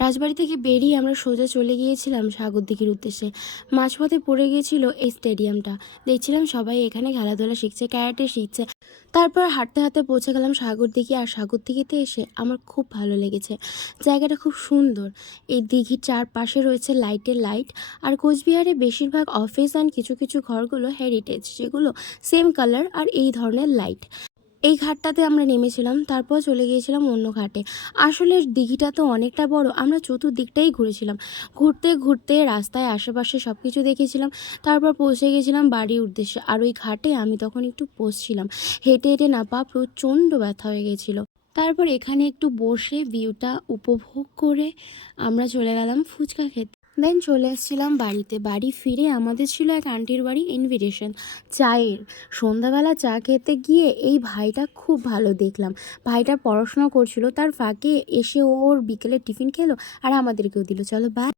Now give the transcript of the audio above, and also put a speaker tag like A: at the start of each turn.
A: রাজবাড়ি থেকে বেরিয়ে আমরা সোজা চলে গিয়েছিলাম সাগর সাগরদিঘির উদ্দেশ্যে। মাঝপথে পড়ে গিয়েছিল এই স্টেডিয়ামটা। দেখছিলাম সবাই এখানে খেলাধুলা শিখছে, ক্যারাটে শিখছে। তারপর হাঁটতে হাঁটতে পৌঁছে গেলাম সাগর সাগরদিঘি আর সাগর সাগরদিঘিতে এসে আমার খুব ভালো লেগেছে। জায়গাটা খুব সুন্দর। এই দিঘির চারপাশে রয়েছে লাইটের লাইট আর কোচবিহারে বেশিরভাগ অফিস অ্যান্ড কিছু কিছু ঘরগুলো হেরিটেজ যেগুলো সেম কালার আর এই ধরনের লাইট এই ঘাটটাতে আমরা নেমেছিলাম, তারপর চলে গিয়েছিলাম অন্য ঘাটে। আসলে দিঘিটা তো অনেকটা বড়, আমরা চতুর্দিকটাই ঘুরেছিলাম। ঘুরতে ঘুরতে রাস্তায় আশেপাশে সব কিছু দেখেছিলাম, তারপর পৌঁছে গেছিলাম বাড়ির উদ্দেশ্যে। আর ওই ঘাটে আমি তখন একটু বসছিলাম। হেঁটে হেঁটে না পা প্রচণ্ড ব্যথা হয়ে গেছিল। তারপর এখানে একটু বসে ভিউটা উপভোগ করে আমরা চলে গেলাম ফুচকা খেতে। দেন চলে এসেছিলাম বাড়িতে। বাড়ি ফিরে আমাদের ছিল এক আন্টির বাড়ি ইনভিটেশন চায়ের। সন্ধ্যাবেলা চা খেতে গিয়ে এই ভাইটা খুব ভালো দেখলাম। ভাইটা পড়াশোনা করছিল, তার ফাঁকে এসে ওর বিকেলে টিফিন খেলো আর আমাদেরকেও দিল। চলো বাই